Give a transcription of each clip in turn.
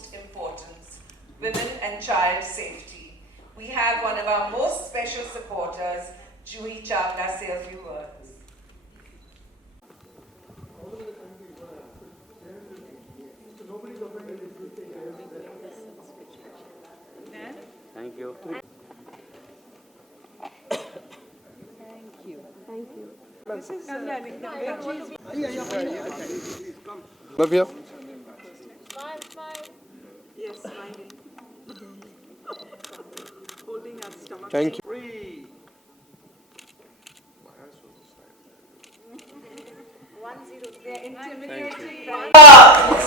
utmost importance, women and child safety. We have one of our most special supporters, Juhi Chawla, say a few words. Thank you. Thank you. Love you. Yes, smiling. Holding our stomach. Thank you.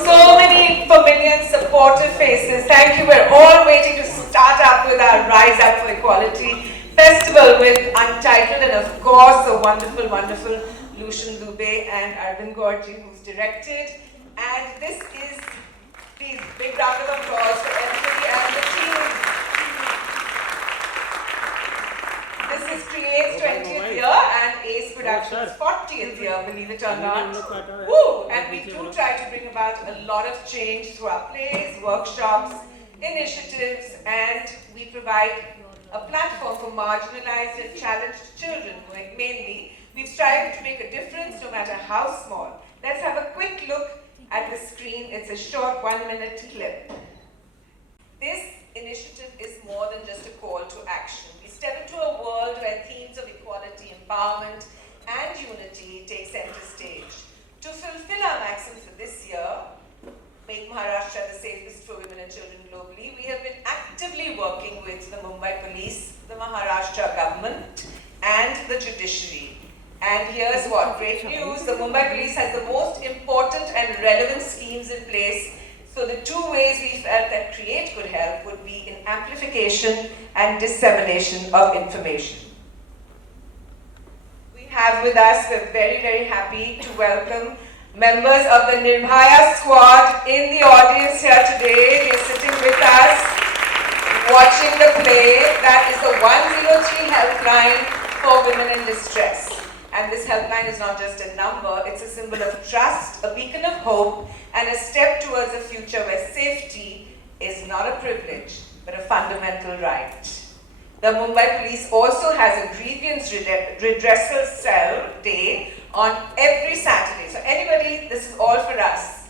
So many familiar and supportive faces. Thank you. We're all waiting to start up with our Rise Up for Equality Festival with Untitled and of course the wonderful, wonderful Lucian Dubey and Arvind Gorji who's directed. And this is, please, big round of applause for everybody and the team. This is Create's 20th year and Ace Productions' 40th year, believe it or not. Woo! And we do try to bring about a lot of change through our plays, workshops, initiatives, and we provide a platform for marginalized and challenged children, mainly. We've strived to make a difference no matter how small. Let's have a quick look at the screen. It's a short 1-minute clip. This initiative is more than just a call to action. We step into a world where themes of equality, empowerment, and unity take center stage. To fulfill our maxim for this year, make Maharashtra the safest for women and children globally, we have been actively working with the Mumbai Police, the Maharashtra government, and the judiciary. And here's what, great news, the Mumbai Police has the most important and relevant schemes in place. So the two ways we felt that Create could help would be in amplification and dissemination of information. We have with us, we're very, very happy to welcome members of the Nirbhaya squad in the audience here today. They're sitting with us, watching the play. That is the 103 helpline for women in distress. And this helpline is not just a number, it's a symbol of trust, a beacon of hope, and a step towards a future where safety is not a privilege, but a fundamental right. The Mumbai Police also has a grievance redressal cell day on every Saturday. So anybody, this is all for us,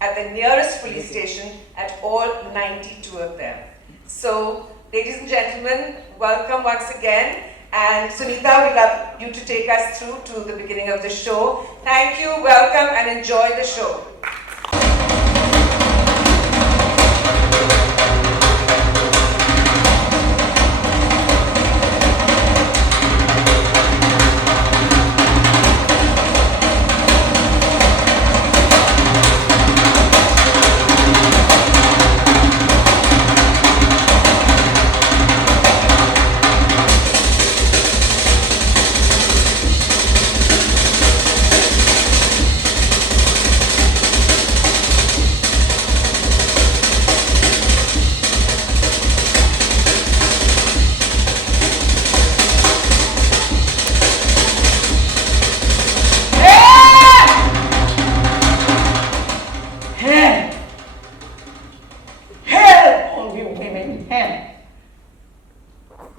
at the nearest police station, at all 92 of them. So, ladies and gentlemen, welcome once again. And Sunita, we'd love you to take us through to the beginning of the show. Thank you, welcome, and enjoy the show.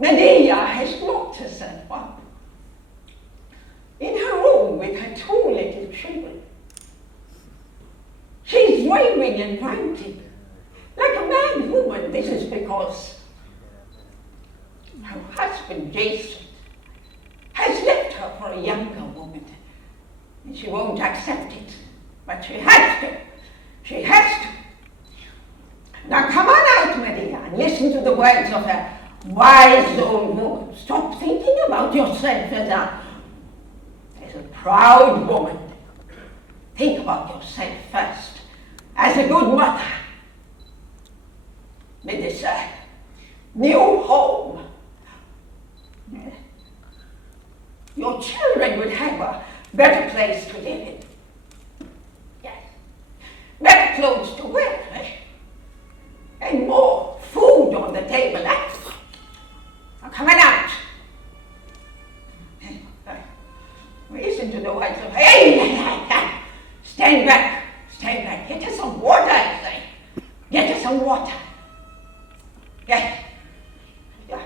Medea has locked herself up in her room with her 2 little children. She's raving and ranting like a mad woman. This is because her husband, Jason, has left her for a younger woman. And she won't accept it, but she has to. She has to. Now come on out, Medea, and listen to the words of a wise old woman. Stop thinking about yourself as a proud woman. Think about yourself first, as a good mother. With this new home, your children would have a better place to live in. Yes. Better clothes to wear, and more food on the table. Now come on out. Listen to the words of, hey, stand back, get us some water, I say. Get us some water. Yeah. Yeah.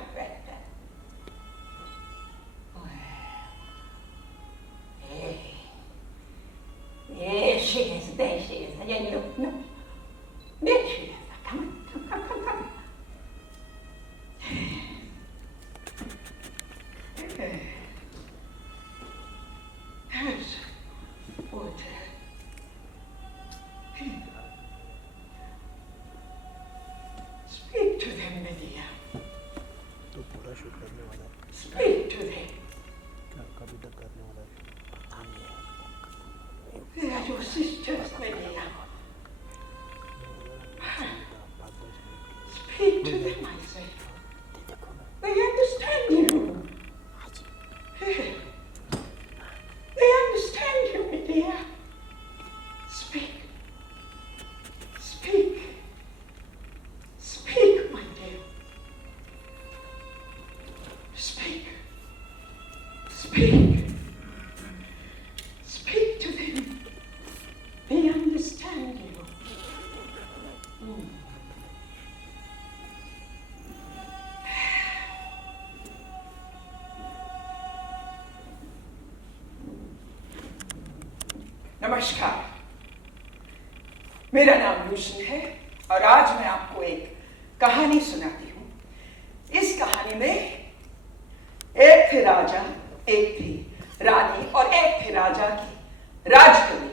Yes, she is. There she is. Yeah, look, no. There she is. Come on. Yes. Water. Speak to them, Medea. तो पूरा shoot करने वाला है, Speak to them. क्या कभी तक करने वाला है पता नहीं है। They are your sisters, Medea. बात बस Speak to them, I say. They understand you. They understand you, Medea. Speak. Speak. Speak, my dear. Speak. Speak. Speak to them. They understand you. नमस्कार, मेरा नाम लूशन है और आज मैं आपको एक कहानी सुनाती हूँ। इस कहानी में एक थे राजा, एक थी रानी और एक थे राजा की राजकन्या।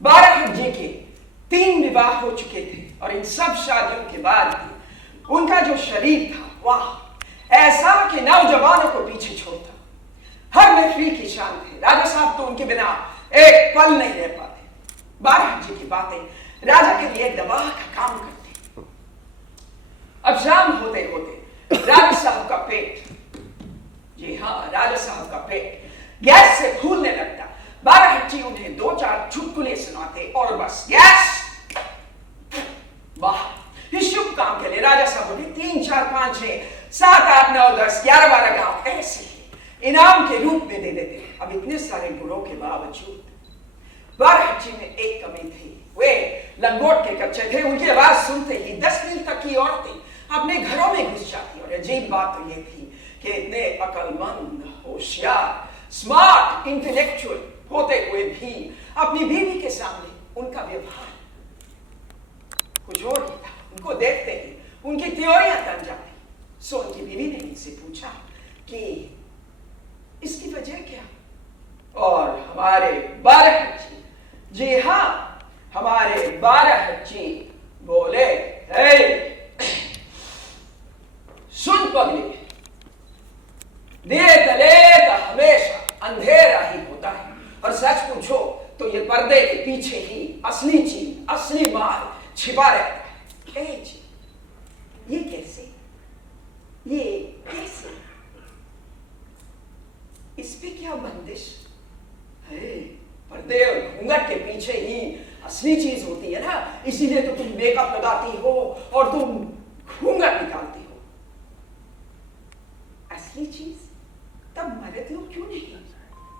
12 जी के 3 विवाह हो चुके थे और इन सब शादियों के बाद भी उनका जो शरीर था, वाह, ऐसा कि नौजवानों को पीछे छोड़ता। हर महफिल की शान थे। राजा साहब तो उनके बिना एक पल नहीं रह पाते। 12 जी की बातें राजा के लिए दवा का काम करती। अब शाम होते होते राजा साहब का पेट, जी हाँ, राजा साहब का पेट गैस से फूलने लगता। 12 जी उन्हें 2-4 चुटकुले सुनाते और बस गैस। वाह, इस शुभ काम के लिए राजा साहब ने 3, 4, 5, 6, 7, 8, 9, 10, 11, 12 गांव ऐसे इनाम के रूप में दे देते। अब इतने सारे गुणों के बावजूद 12 जी में एक कमी थी। वे लंगोट के कच्चे थे। उनकी आवाज सुनते ही 10 मील तक की औरतें अपने घरों में घुस जाती। और अजीब बात तो ये थी कि इतने अक्लमंद, होशियार, स्मार्ट, इंटेलेक्चुअल होते हुए भी अपनी बीवी के सामने उनका व्यवहार कुछ और ही था। उनको देखते ही उनकी थ्योरियां तन जाती। सो उनकी बीवी ने इनसे पूछा कि इसकी वजह क्या? और हमारे 12 जी हाँ, हमारे 12 जी बोले, हे सुन पगली, दिए तले का हमेशा अंधेरा ही होता है और सच पूछो तो ये पर्दे के पीछे ही असली चीज, असली माल छिपा रहता है। जी, ये कैसे? ये कैसे? इस पे क्या बंदिश है? पर्दे और घूंघट के पीछे ही असली चीज होती है ना, इसीलिए तो तुम मेकअप लगाती हो और तुम घूंघट निकालती हो। असली चीज? तब मर्द लोग क्यों नहीं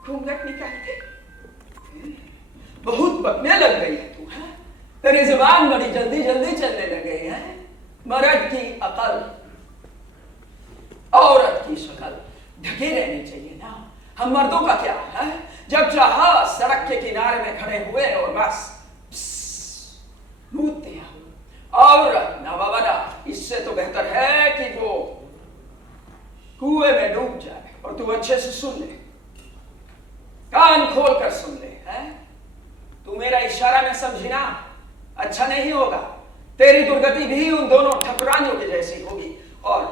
घूंघट निकालते? बहुत बकने लग गई है तू, है? तेरी जुबान बड़ी जल्दी जल्दी चलने लगे है। मर्द की अकल, औरत की शक्ल ढके रहनी चाहिए ना। हम मर्दों का क्या है? जब चाहा सड़क के किनारे में खड़े हुए और बस मूदते हैं। औरत नवाबना, इससे तो बेहतर है कि वो कुएं में डूब जाए। और तू अच्छे से सुन ले, कान खोल कर सुन ले, है? तू मेरा इशारा में समझी ना? अच्छा नहीं होगा। तेरी दुर्गति भी उन दोनों ठकुरानियों के जैसी होगी। और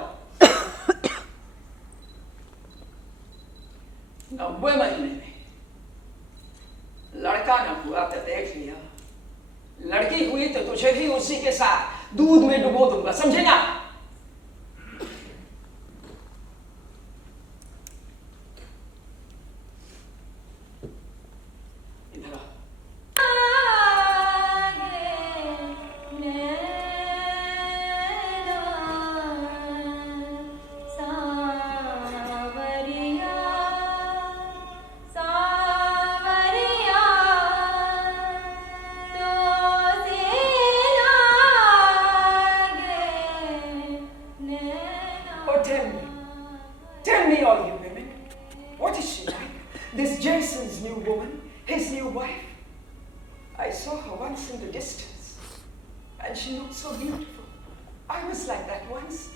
90 महीने में लड़का न हुआ तो देख लिया, लड़की हुई तो तुझे भी उसी के साथ दूध में डुबो दूंगा, समझे ना? इधर आ। सावरिया तो से and she looked so beautiful. I was like that once.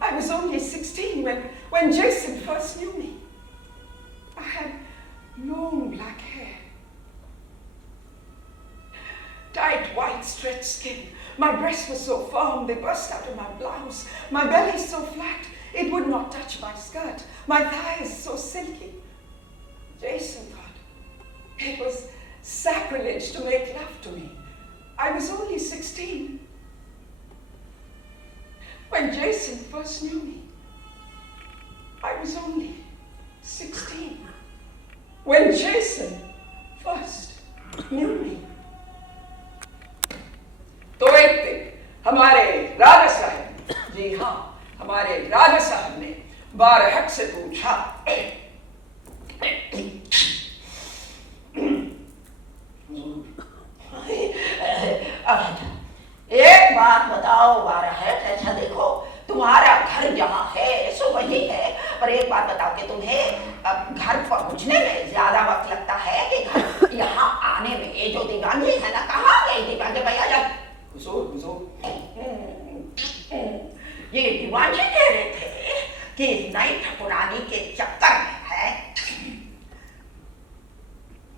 I was only 16 when Jason first knew me. I had long black hair, tight white stretched skin. My breasts were so firm they burst out of my blouse. My belly so flat it would not touch my skirt. My thighs so silky. Jason thought it was sacrilege to make love to me. I was only 16. When Jason first knew me, I was only 16. When Jason first knew me. तो एक दिन हमारे राजा साहब, जी हाँ, हमारे राजा साहब ने बारहक से पूछा, एक बात बताओ बारहक, ऐसा देखो तुम्हारा घर जहाँ है सो वही है, पर एक बात बताओ कि तुम्हें घर पहुँचने में ज्यादा वक्त लगता है कि घर यहाँ आने में? ये जो दीवानजी है ना, कहाँ गई दीवानजी भैया? जब हुजूर ये दीवानजी कह रहे थे कि नई ठकुरानी के चक्कर में है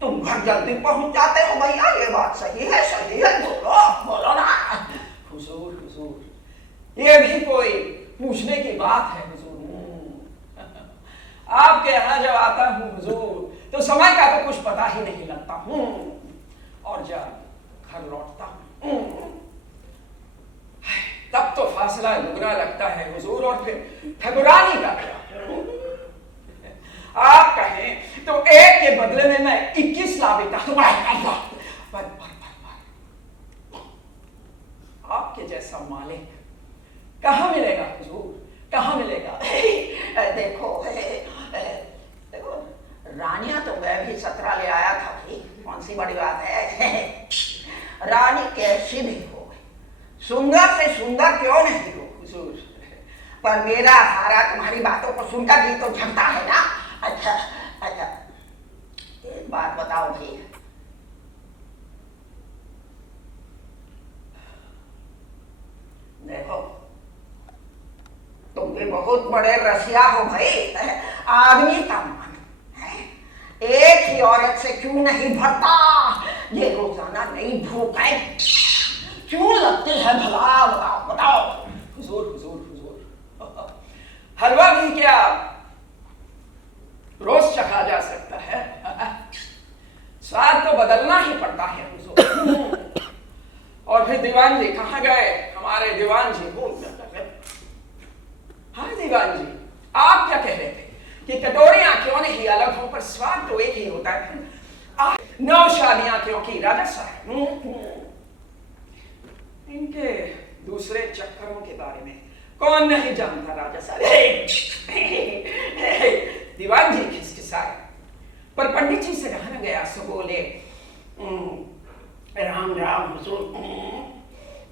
तुम घर जल्दी पहुंच जाते हो भैया। ये बात सही है, बोलो ना। हुजूर ये भी कोई पूछने की बात है हुजूर। आपके यहाँ जब आता हूँ हुजूर तो समय का तो कुछ पता ही नहीं लगता हूँ, और जब घर लौटता हूँ तब तो फासला दुगना लगता है हुजूर। और फिर ठकुरानी का आप कहें तो एक के बदले में मैं 21 ला देता हूं। आपके जैसा मालिक कहां मिलेगा हुजूर, कहां मिलेगा? देखो रानियां तो मैं भी 17 ले आया था भाई, कौन सी बड़ी बात है। रानी कैसी भी हो, सुंदर से सुंदर क्यों नहीं हो हुजूर, पर मेरा हारा तुम्हारी बातों को सुनकर ही तो झकता है ना। अच्छा एक बात बताओ भाई, देखो तुम भी बहुत बड़े रसिया हो भाई। आदमी का मन है एक ही औरत से क्यों नहीं भरता? ये रोजाना नई भूख है, क्यों लगती है भला? बताओ हुजूर हलवा भी क्या रोज चखा जा सकता है? स्वाद तो बदलना ही पड़ता है हुजूर। और फिर दीवान जी कहाँ गए? हमारे दीवान जी भूल गए। हाँ दीवान जी, आप क्या कह रहे थे कि कटोरियां क्यों नहीं अलग हो, पर स्वाद तो एक ही होता है। 9 शादियां क्यों की राजा साहब? इनके दूसरे चक्करों के बारे में कौन नहीं जानता राजा साहब। दीवान जी खिसखिसाए, पर पंडित जी से कहना गया सो बोले, राम राम हुजूर,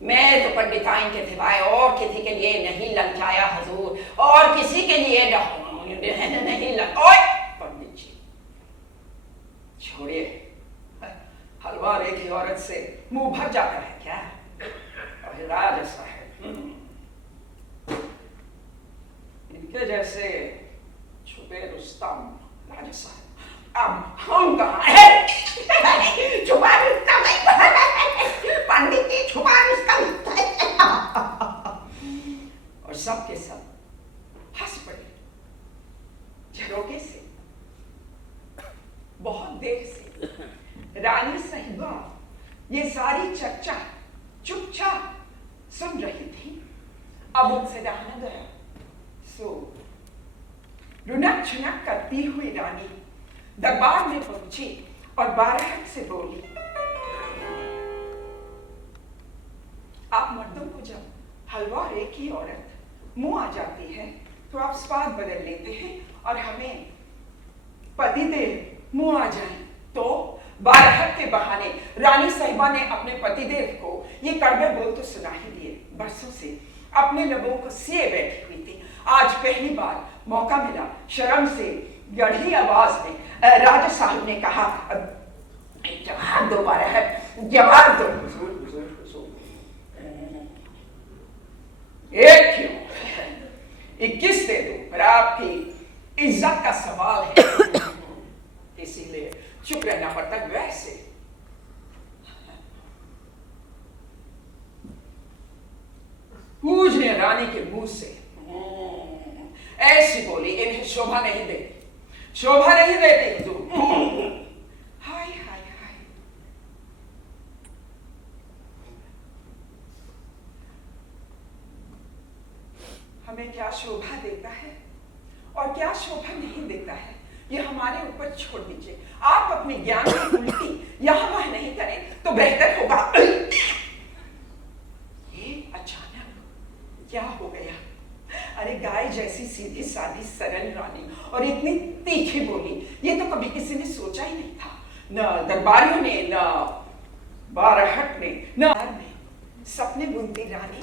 मैं तो पंडिताइन के सिवाय और किसी के लिए नहीं ललचाया हुजूर, और किसी के लिए नहीं पंडित जी छोड़िए, हलवा एक ही औरत से मुंह भर जाता है क्या? राजा साहब इनके जैसे छुपे रुस्तम राजा साहब अब हम कहाँ है? छुपा रुस्तम पंडित जी, छुपा रुस्तम। और सब के सब हंस पड़े झरोके से। बहुत देर से रानी साहिबा ये सारी चर्चा चुपचाप सुन रही थी। अब उनसे रहना गया सो रुनक छुनक करती हुई रानी दरबार में पहुंची और बारहक से बोली, आप मर्दों को जब हलवा एक ही औरत मुंह आ जाती है तो आप स्वाद बदल लेते हैं, और हमें पतिदेव मुंह आ जाए तो बारहक के बहाने रानी साहिबा ने अपने पतिदेव को ये कड़वे बोल तो सुना ही दिए। बरसों से अपने लबों को सिए बैठी हुई थी, आज पहली बार मौका मिला। शर्म से गढ़ी आवाज में राजा साहब ने कहा, जवाब दो बारहक, जवाब दो। का सवाल है, इसीलिए चुप रहना पड़ता है। वैसे पूजने रानी के मुंह से ऐसी बोली, इन्हें शोभा नहीं देती, शोभा नहीं देती तू। हाय हाय हाय, हमें क्या शोभा देता है और क्या शोभा नहीं देता है, ये हमारे ऊपर छोड़ दीजिए। आप अपने ज्ञान की उल्टी यहाँ वहाँ नहीं करें तो बेहतर होगा। ये अचानक क्या हो गया? अरे गाय जैसी सीधी सादी सरल रानी और इतनी तीखी बोली, ये तो कभी किसी ने सोचा ही नहीं था। न दरबारियों ने, न बाराहट ने, न सपने बुनती रानी।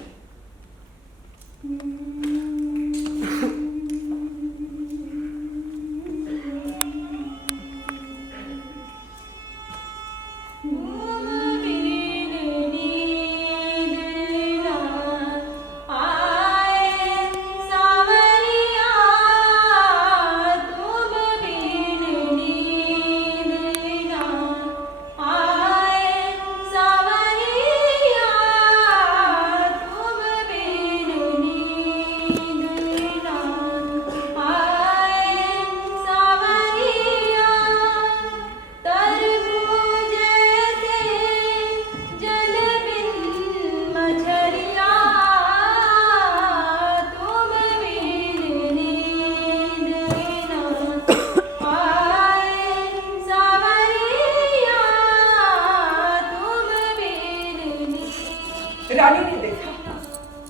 रानी ने देखा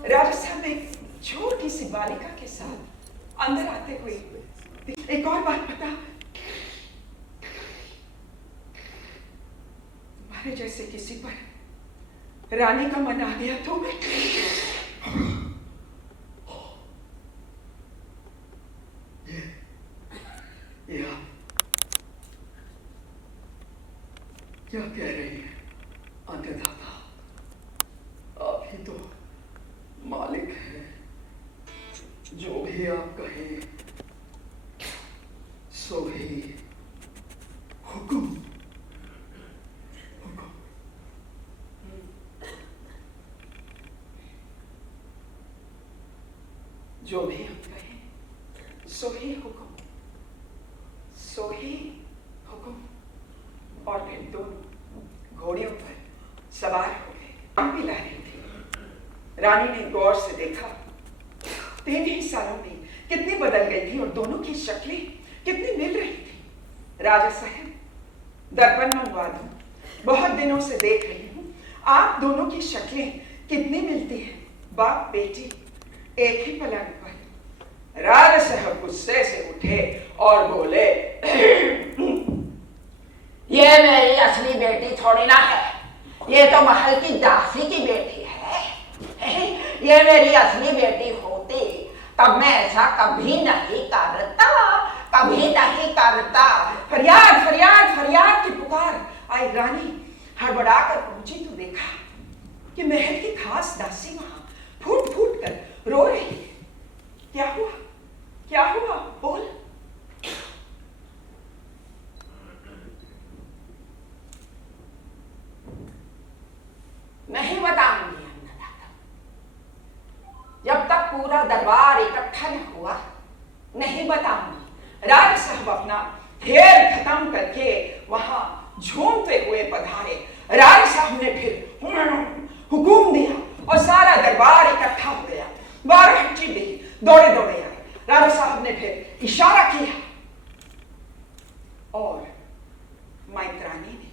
राजा साहब एक छोटी सी बालिका के साथ अंदर आते हुए। एक और बात पता, तुम्हारे जैसे किसी पर रानी का मन आ गया तो क्या कह रही है अन्नदाता? आप ही तो मालिक हैं, जो भी आप कहें सो ही हुकुम। हुकुम जो भी हम कहें सो ही हुकुम, सो ही हुकुम। और फिर दोनों घोड़ियों पर सवार हो गए। पिला रही थी। रानी ने गौर से देखा 3 ही सालों में कितनी बदल गई थी और दोनों की शक्लें कितनी मिल रही थी। राजा साहब, दर्पण मंगवा दो, बहुत दिनों से देख रही हूँ आप दोनों की शक्लें कितनी मिलती हैं। बाप बेटी एक ही पलंग पर। राजा साहब गुस्से से उठे और बोले, ये मेरी असली बेटी थोड़ी ना है, ये तो महल की दासी की बेटी है। ये मेरी असली बेटी होती तब मैं ऐसा कभी नहीं करता, कभी नहीं करता। फरियाद फरियाद फरियाद की पुकार आई। रानी हड़बड़ा कर पहुंची तो देखा कि महल की खास दासी वहां फूट फूट कर रो रही है। क्या हुआ, क्या हुआ, बोल। नहीं बताऊंगी अन्नदाता, जब तक पूरा दरबार इकट्ठा न हुआ नहीं बताऊंगी। राजा साहब अपना खेल खत्म करके वहां झूमते हुए पधारे। राजा साहब ने फिर हुकुम दिया और सारा दरबार इकट्ठा हो गया। बाराहट्टी भी दौड़े दौड़े आए। राजा साहब ने फिर इशारा किया और मैत्रानी ने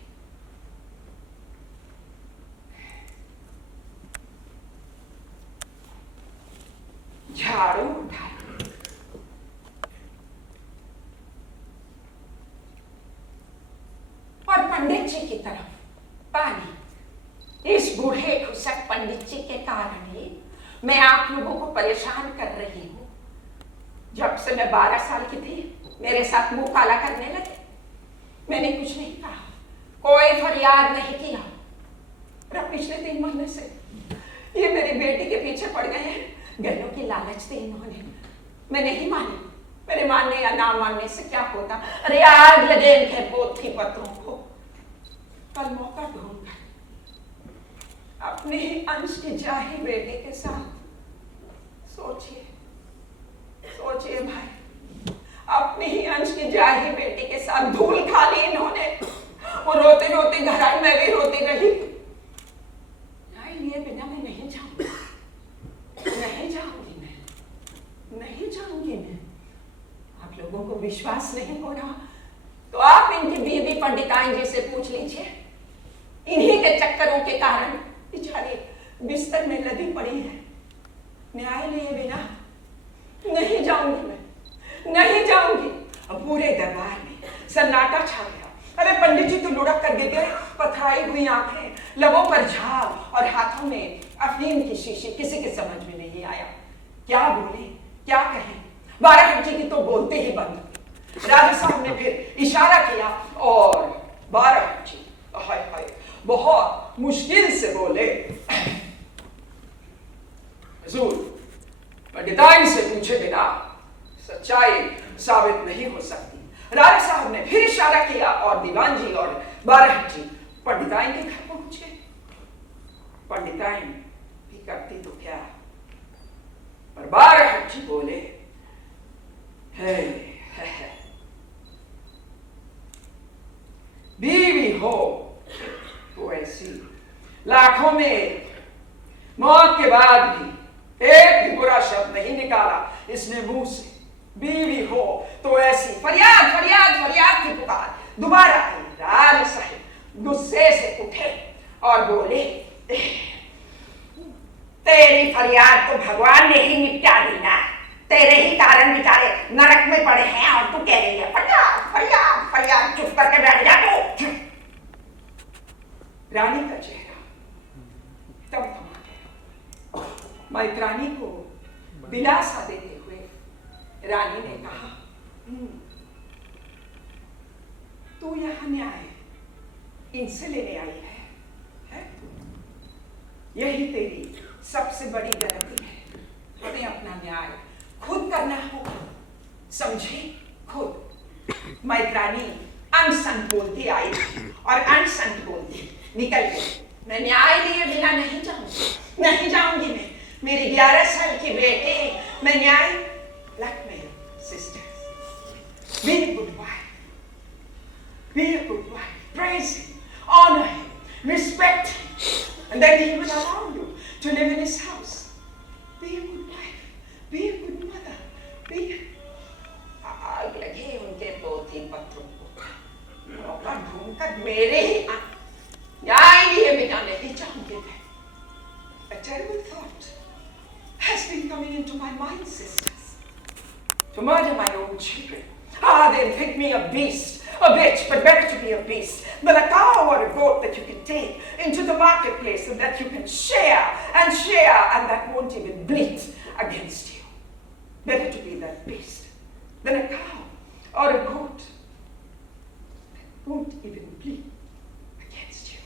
झाड़ू उठाया और पंडित जी की तरफ पानी। इस बूढ़े खुशक पंडित जी के कारण ही मैं आप लोगों को परेशान कर रही हूं। जब से मैं 12 साल की थी मेरे साथ मुंह काला करने लगे। मैंने कुछ नहीं कहा, कोई फरियाद नहीं किया। और पिछले 3 महीने से ये मेरी बेटी के पीछे पड़ गए हैं। गैलों की लालच थी इन्होंने, मैं नहीं मानी। मेरे मानने या ना मानने से क्या होता। अरे आग लगे इनके पोथी पत्रों को। कल मौका ढूंढ अपने ही अंश की जाही बेटे के साथ सोचिए, सोचिए भाई, अपने ही अंश की जाही बेटे के साथ धूल खा ली इन्होंने। वो रोते रोते घर आई, मैं भी रोती रही। लिए बिना मैं नहीं जाऊंगी, नहीं जाऊंगी, नहीं जाऊंगी मैं। आप लोगों को विश्वास नहीं हो रहा तो आप इनकी बीवी पंडिताइन जी से पूछ लीजिए। इन्हीं के चक्करों के कारण बेचारी बिस्तर में लदी पड़ी है। न्याय लिए बिना नहीं जाऊंगी मैं, नहीं जाऊंगी। अब पूरे दरबार में सन्नाटा छा गया। अरे पंडित जी तो लुढ़क कर गिर गए, पथराई हुई आंखें, लबों पर झाग और हाथों में अफीम की शीशी। किसी के समझ में नहीं आया क्या बोले क्या कहें। 12 घंटे की तो बोलते ही बंद हुई। राजा साहब ने फिर इशारा किया और 12 घंटे हाय हाय बहुत मुश्किल से बोले, हुजूर पंडिताइन से पूछे बिना सच्चाई साबित नहीं हो सकती। राजा साहब ने फिर इशारा किया और दीवान जी और 12 जी पंडिताइन के घर पहुंच गए। पंडिताइन भी करती तो क्या, पर 12 जी बोले, है बीवी हो तो ऐसी लाखों में मौत के बाद भी एक भी बुरा शब्द नहीं निकाला इसने मुंह से। बीवी हो तो ऐसी फरियाद फरियाद फरियाद की पुकार दोबारा आई। राज साहब गुस्से से उठे और बोले, तेरी फरियाद तो भगवान ने ही निपटा दी ना। तेरे ही कारण बेचारे नरक में पड़े हैं और तू कह रही है फरियाद फरियाद फरियाद। चुप करके बैठ जा तू। रानी का चेहरा तब थमा गया। मैत्रानी को दिलासा देते हुए रानी ने कहा, तू यहां न्याय इनसे लेने आई है? यही तेरी सबसे बड़ी गलती है। हमें अपना न्याय खुद करना होगा, समझे? खुद। मैत्रानी अनसन बोलती आई और अनसन बोलती निकल गई। मैं न्याय लिए बिना नहीं जाऊंगी, नहीं जाऊंगी मैं। मेरी 11 साल की बेटी, मैं न्याय like my sisters. Be a good wife. Be a good wife. Praise him, honor him, respect him, and then he will allow you to live in his house. Be a good wife. Be a good mother. Be आग लगे उनके पोथी पत्रों को। मौका ढूंढकर मेरे ही न्याय लिए बिना नहीं जाऊंगे मैं। A terrible thought has been coming into my mind, sisters. To murder my own children. They'll think me a beast, a bitch, but better to be a beast than a cow or a goat that you can take into the marketplace and that you can share and that won't even bleat against you. Better to be that beast than a cow or a goat that won't even bleat against you.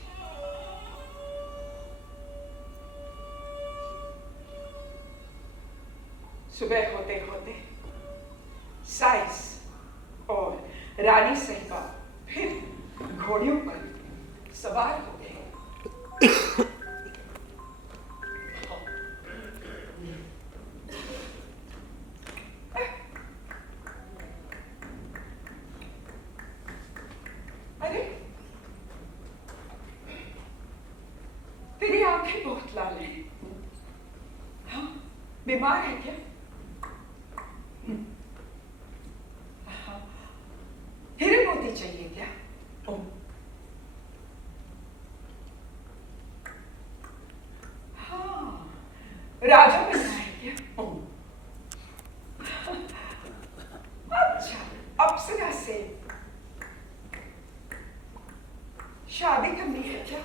सुबह होते होते साइस और रानी साहिबा फिर घोड़ियों पर सवार हो गए। अरे तेरी आंखें बहुत लाल हैं। हाँ, बीमार है क्या? हिरन मोती चाहिए क्या? हाँ, राजा बनना है क्या? अच्छा, अप्सरा से शादी करनी है क्या?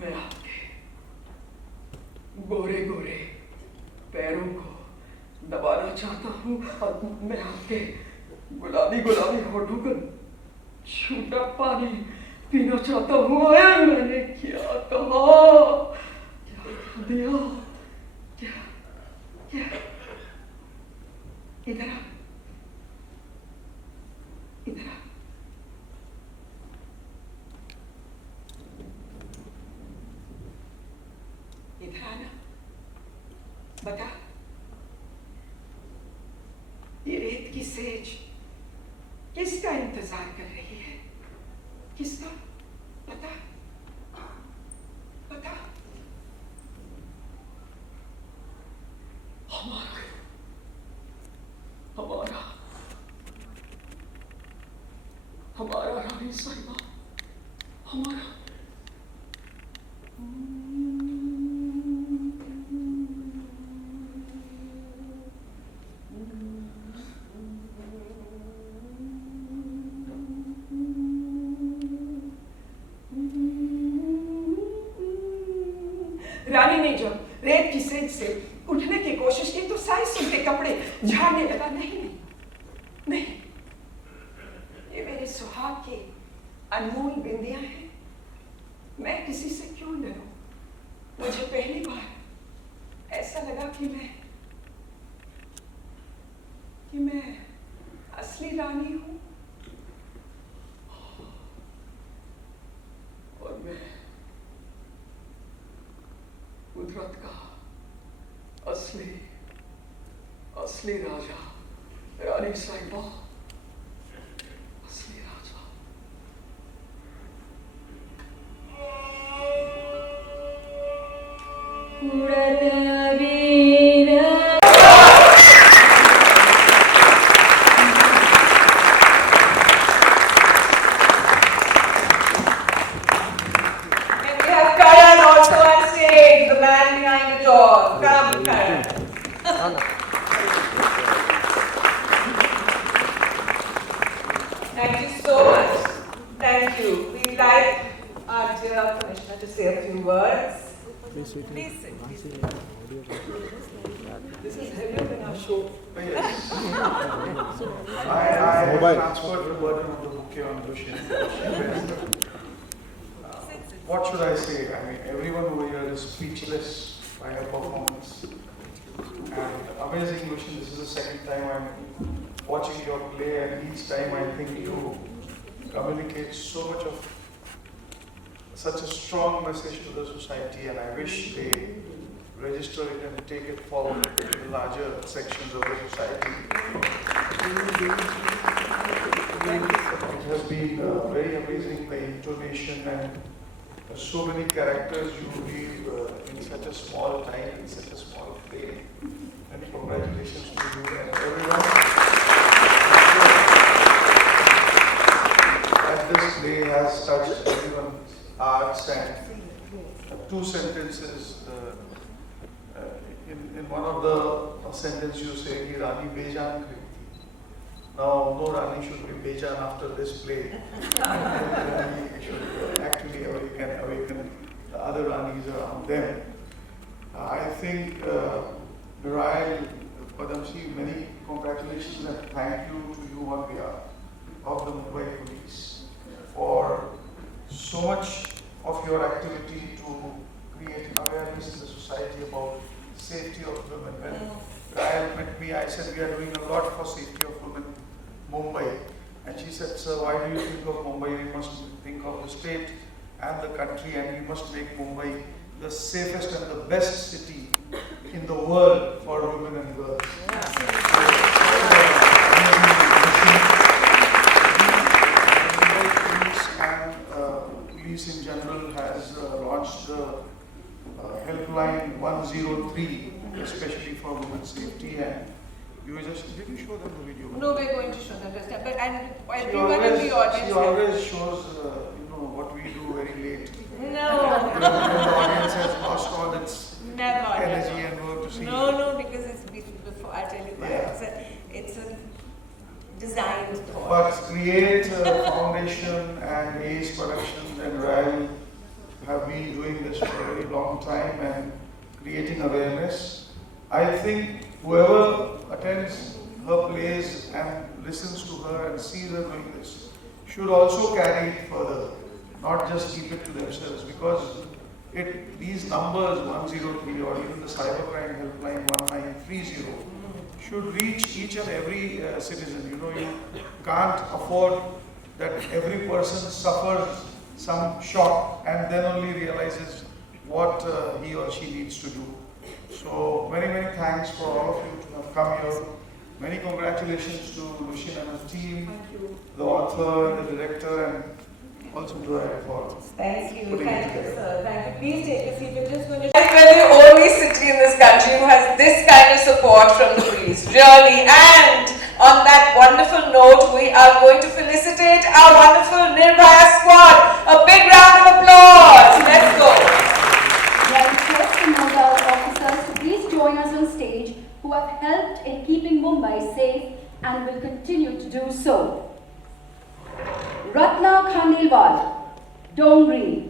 मैं आपके गोरे गोरे पैरों को दबाना चाहता हूँ और मैं आपके गुलाबी गुलाबी होठों का छूटा पानी पीना चाहता हूँ। मैंने क्या कहा, क्या दिया, क्या क्या इधर आ, इधर आ। इधर आना, बता, ये रेत की सेज किसका इंतजार कर रही है? किसका? बता, बता। हमारा, हमारा, हमारा रानी साहिबा, हमारा। रानी ने जब रेत की सेज से उठने की कोशिश की तो साइस उनके कपड़े झाड़ने लगा। नहीं नहीं नहीं, ये मेरे सुहाग की अनमोल बिंदियां हैं। मैं किसी से क्यों लड़ूं? मुझे पहली बार ऐसा लगा कि मैं असली रानी हूं और मैं कुदरत का असली राजा, रानी साहिबा, असली राजा। उड़त वीर Thank you so much. Thank you. We'd like our dear Commissioner to say a few words. Please sit. This is heavier than our show. I transferred the burden of the bouquet on Dushin. What should I say? I mean, everyone over here is speechless by her performance. And amazing, Dushin. This is the second time I'm watching your play, and each time I think you communicate so much of such a strong message to the society, and I wish they register it and take it forward to the larger sections of the society. It has been very amazing, the intonation and so many characters you weave in such a small time, in such a small play. And congratulations to you and everyone. And this play has touched everyone's hearts, and two sentences. In one of the sentences you say, "Ki Rani Bejan Kriti." Now, no Rani should be Bejan after this play. Rani should actually awaken the other Ranis around them. I think Narayan, Padamsee, many congratulations and thank you to you on behalf of the Mumbai Police for so much of your activity to create awareness in the society about safety of women. When Ryan met me, I said we are doing a lot for safety of women in Mumbai. And she said, "Sir, why do you think of Mumbai? We must think of the state and the country, and we must make Mumbai the safest and the best city in the world for women and girls." Police in general has launched the helpline 103, especially for women's safety, and you just did you show them the video? No, we're going to show them this time, but and She everyone in the audience. She always shows what we do very late. No. When the audience has lost all its Never. energy and work to see. No, because it's before. I'll tell you why. Yeah. It's a designed for. But Create Foundation and Ace Productions and RAL have been doing this for a very long time and creating awareness. I think whoever attends her plays and listens to her and sees her doing this should also carry it further, not just keep it to themselves, because these numbers 103 or even the cybercrime helpline 1930 should reach each and every citizen. You know, you can't afford that every person suffers some shock and then only realizes what he or she needs to do. So many thanks for all of you to have come here. Many congratulations to Lucien and her team, the author, the director, and also to her for Thank you, putting it thank you, together. sir. Thank you. Please take a seat. We're just going to. We're the only city in this country who has this kind of support from the police, really. And on that wonderful note, we are going to felicitate our wonderful Nirbhaya squad. A big round of applause. Let's go. I request the Nodal officers to please join us on stage, who have helped in keeping Mumbai safe and will continue to do so. Ratna Khandelwal, Dongri.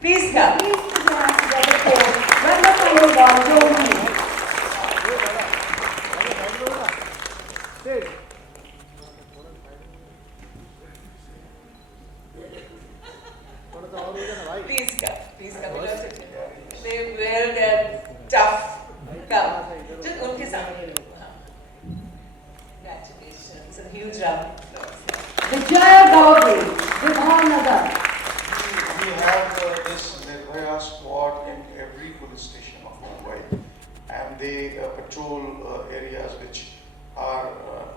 Please come. Please put your hands together for Ratna Khandelwal, Dongri. Please come. Please come. You don't sit here. They will get tough. Come. Just unke samne lo. Congratulations. A huge round of applause. Vijaya Gauri, Vibhanagar. We have this Nirbhaya squad in every police station of Mumbai, and they patrol areas which are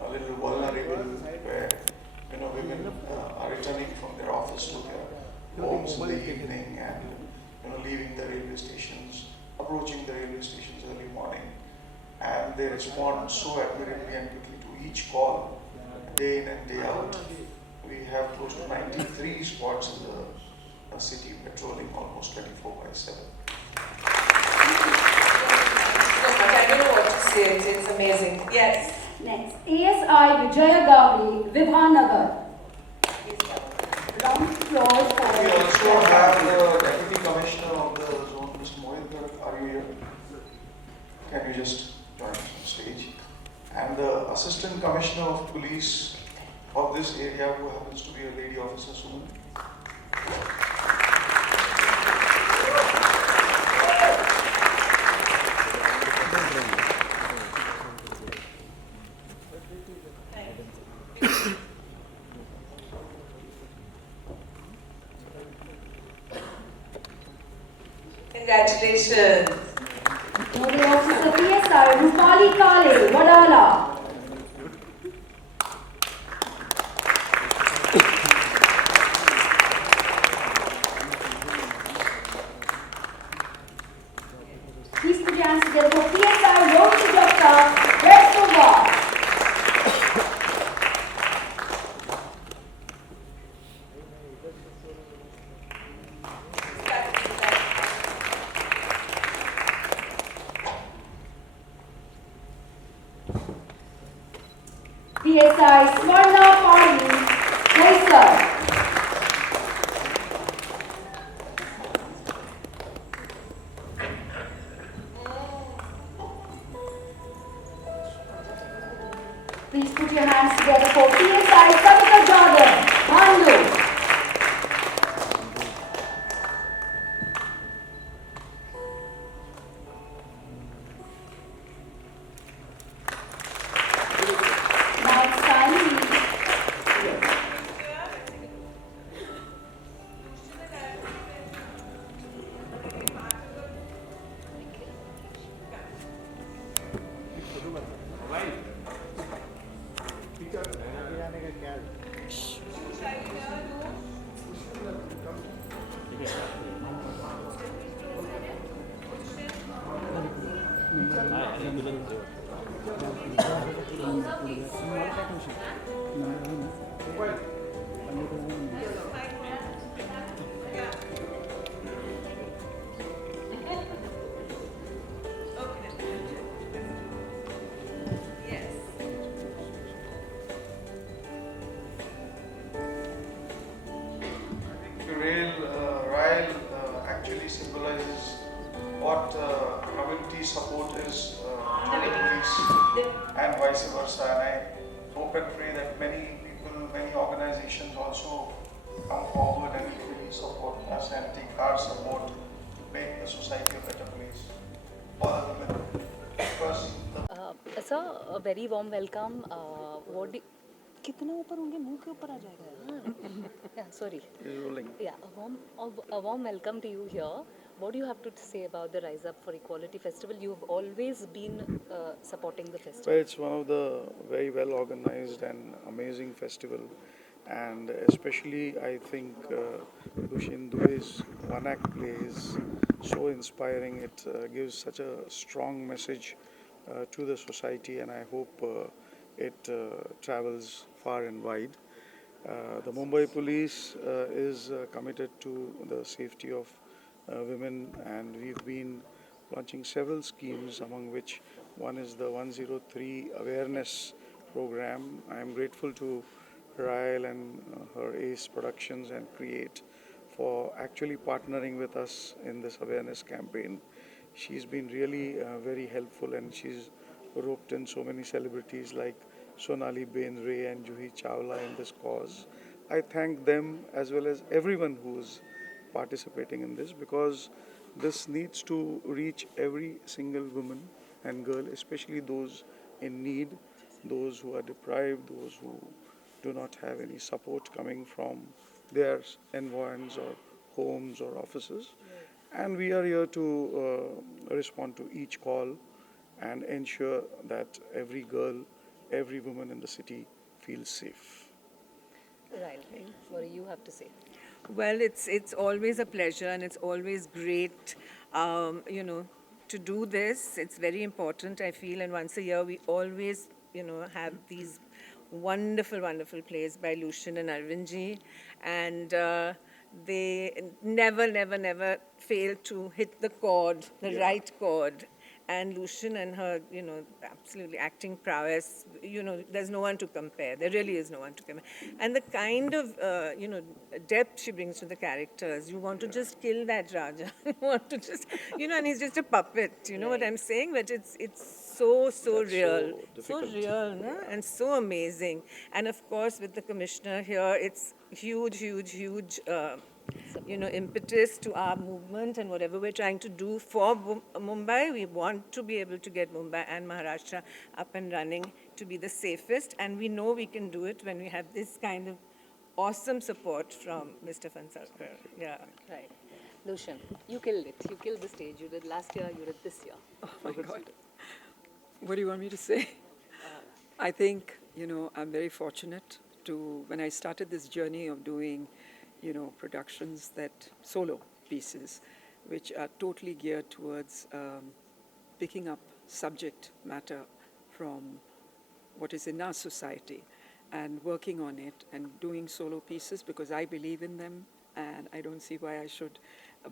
a little vulnerable, where women are returning from their office to their homes in the evening, and leaving the railway stations, approaching the railway stations early morning, and they respond so admirably and quickly to each call, day in and day out. We have close to 93 squads in the city, patrolling almost 24/7. I don't know what to say. It's amazing. Yes. Next, ASI Vijaya Gauri, Vibhanagar. Round of applause for We also have the Deputy Commissioner of the zone, Mr. Mohit Garg. Are you here? Can you just join us on stage? And the Assistant Commissioner of Police of this area, who happens to be a lady officer, Suman. Congratulations. Nodal officer PSI Rupali Kale, Wadala. Please put your hands together for PSI Rohit Doctor, Versova. PSI Swarna Parli, Mysore. Please put your hands together for PSI Savita Jordan, Bandu. Next time, Yes. The rail actually symbolizes what community support is to the police and vice versa. And I hope and pray that many people, many organizations also come forward and equally support us and take our support to make the society a better place for the women. Because the sir, a very warm welcome. What do कितना ऊपर होंगे मुंह के ऊपर आ जाएगा yeah, sorry. Yeah, a warm welcome to you here. What do you have to say about the Rise Up for Equality Festival? You've always been supporting the festival. Well, it's one of the very well organized and amazing festival, and especially I think Lushin Dube's one act play is so inspiring. It gives such a strong message to the society, and I hope it travels far and wide. The Mumbai Police is committed to the safety of women, and we've been launching several schemes, among which one is the 103 awareness program. I am grateful to Rael and her ACE Productions and Create for actually partnering with us in this awareness campaign. She's been really very helpful, and she's roped in so many celebrities like Sonali Bendre and Juhi Chawla in this cause. I thank them as well as everyone who's participating in this, because this needs to reach every single woman and girl, especially those in need, those who are deprived, those who do not have any support coming from their environs or homes or offices. And we are here to respond to each call and ensure that every girl, every woman in the city feels safe. Right. What do you have to say? Well, it's always a pleasure, and it's always great, to do this. It's very important, I feel, and once a year we always, have these wonderful, wonderful plays by Lushin and Arvindji, and they never fail to hit the chord, the right chord. And Lushin and her, absolutely acting prowess, there's no one to compare. There really is no one to compare. And the kind of, depth she brings to the characters, you want to just kill that Raja. You want to just, and he's just a puppet, you know what I'm saying? But it's so real. So real, no? And so amazing. And of course, with the commissioner here, it's huge, impetus to our movement and whatever we're trying to do for Mumbai. We want to be able to get Mumbai and Maharashtra up and running to be the safest, and we know we can do it when we have this kind of awesome support from Mr. Phansalkar. Yeah. Right. Lushin, you killed it. You killed the stage. You did last year, you did this year. Oh my God. What do you want me to say? I think, I'm very fortunate to, when I started this journey of doing productions, that solo pieces, which are totally geared towards picking up subject matter from what is in our society and working on it and doing solo pieces, because I believe in them and I don't see why I should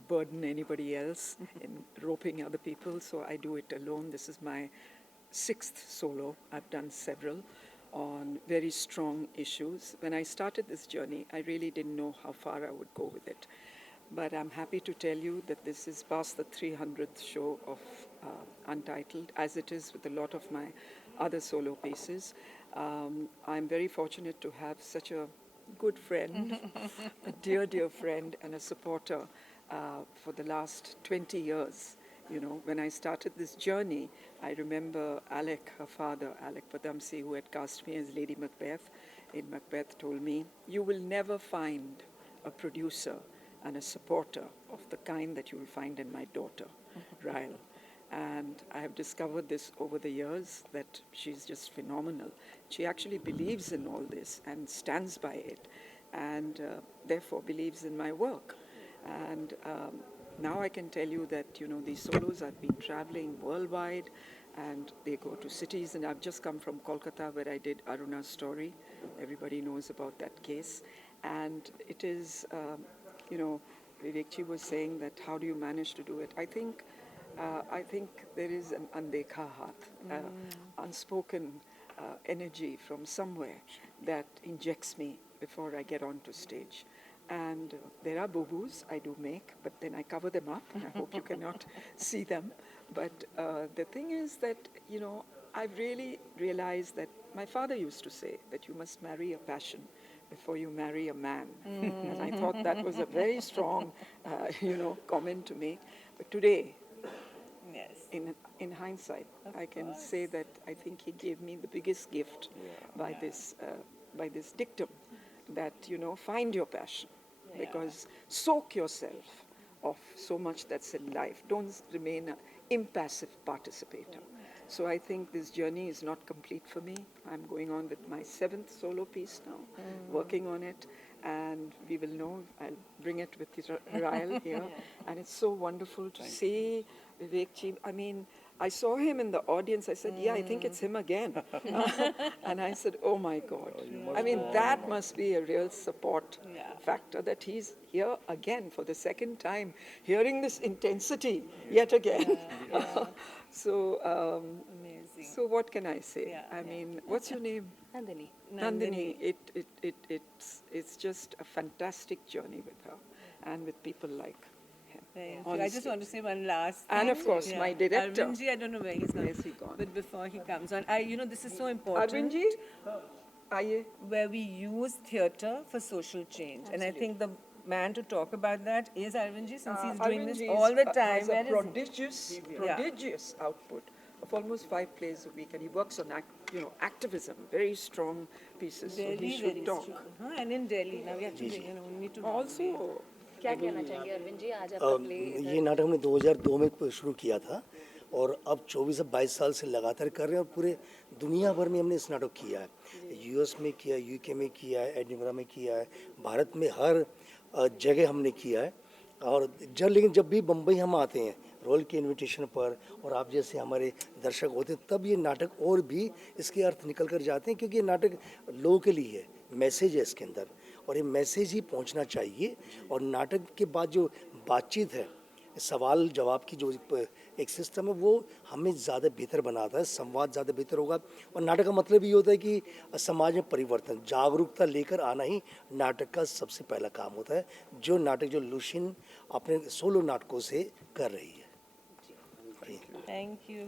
burden anybody else in roping other people. So I do it alone. This is my 6th solo. I've done several on very strong issues. When I started this journey, I really didn't know how far I would go with it. But I'm happy to tell you that this is past the 300th show of Untitled, as it is with a lot of my other solo pieces. I'm very fortunate to have such a good friend, a dear friend and a supporter for the last 20 years. When I started this journey, I remember Alec, her father, Alec Padamsee, who had cast me as Lady Macbeth in Macbeth, told me, "You will never find a producer and a supporter of the kind that you will find in my daughter, Rael." And I have discovered this over the years, that she's just phenomenal. She actually believes in all this and stands by it, and therefore believes in my work. And now I can tell you that, these solos have been traveling worldwide, and they go to cities. And I've just come from Kolkata, where I did Aruna's story. Everybody knows about that case. And it is, Vivekji was saying that how do you manage to do it? I think there is an undekha haath, unspoken energy from somewhere that injects me before I get onto stage. And there are boo-boos I do make, but then I cover them up. I hope you cannot see them. But the thing is that, you know, I've really realized that my father used to say that you must marry a passion before you marry a man. And I thought that was a very strong, you know, comment to make. But today, Yes. in hindsight, I can say that I think he gave me the biggest gift by this dictum that, you know, find your passion, because soak yourself of so much that's in life. Don't remain an impassive participator. So I think this journey is not complete for me. I'm going on with my 7th solo piece now, working on it, and we will know. I'll bring it with Rael here, and it's so wonderful to see Vivek ji. I mean, I saw him in the audience. I said, yeah, I think it's him again. And I said, oh my God. I mean, that must be a real support factor, that he's here again for the second time, hearing this intensity yet again. So, Amazing. so what can I say? I mean, what's your name? Nandini. Nandini. It's just a fantastic journey with her and with people like him. Thank you. I Honestly. just want to say one last thing. And of course, my director. Arvindji, I don't know where he's gone. Where's he gone? But before he comes on, this is so important. Arvindji, aye. Where we use theatre for social change. And I think the man to talk about that is Arvindji, since he's doing this Arvindji all the time. has a Where is he? prodigious output of almost 5 plays a week, and he works on activism, very strong pieces. So Very, he should very talk. strong. And in Delhi. Now we have to, we need to Also, क्या कहना चाहेंगे अरविंद जी आज आपका play ये नाटक हमने 2002 में शुरू किया था और अब 24 से 22 साल से लगातार कर रहे हैं और पूरे दुनिया भर में हमने इस नाटक किया है। यूएस में किया है, यूके में किया है, एडिनबरा में किया है, भारत में हर जगह हमने किया है। और लेकिन जब भी बम्बई हम आते हैं रोल के इनविटेशन पर और आप जैसे हमारे दर्शक होते हैं, तब ये नाटक और भी इसके अर्थ निकल कर जाते हैं, क्योंकि ये नाटक लोगों के लिए है, मैसेज है इसके अंदर, और ये मैसेज ही पहुंचना चाहिए। और नाटक के बाद जो बातचीत है, सवाल जवाब की जो एक सिस्टम है, वो हमें ज़्यादा बेहतर बनाता है, संवाद ज़्यादा बेहतर होगा। और नाटक का मतलब ये होता है कि समाज में परिवर्तन, जागरूकता लेकर आना ही नाटक का सबसे पहला काम होता है, जो नाटक जो लुशिन अपने सोलो नाटकों से कर रही है। Thank you.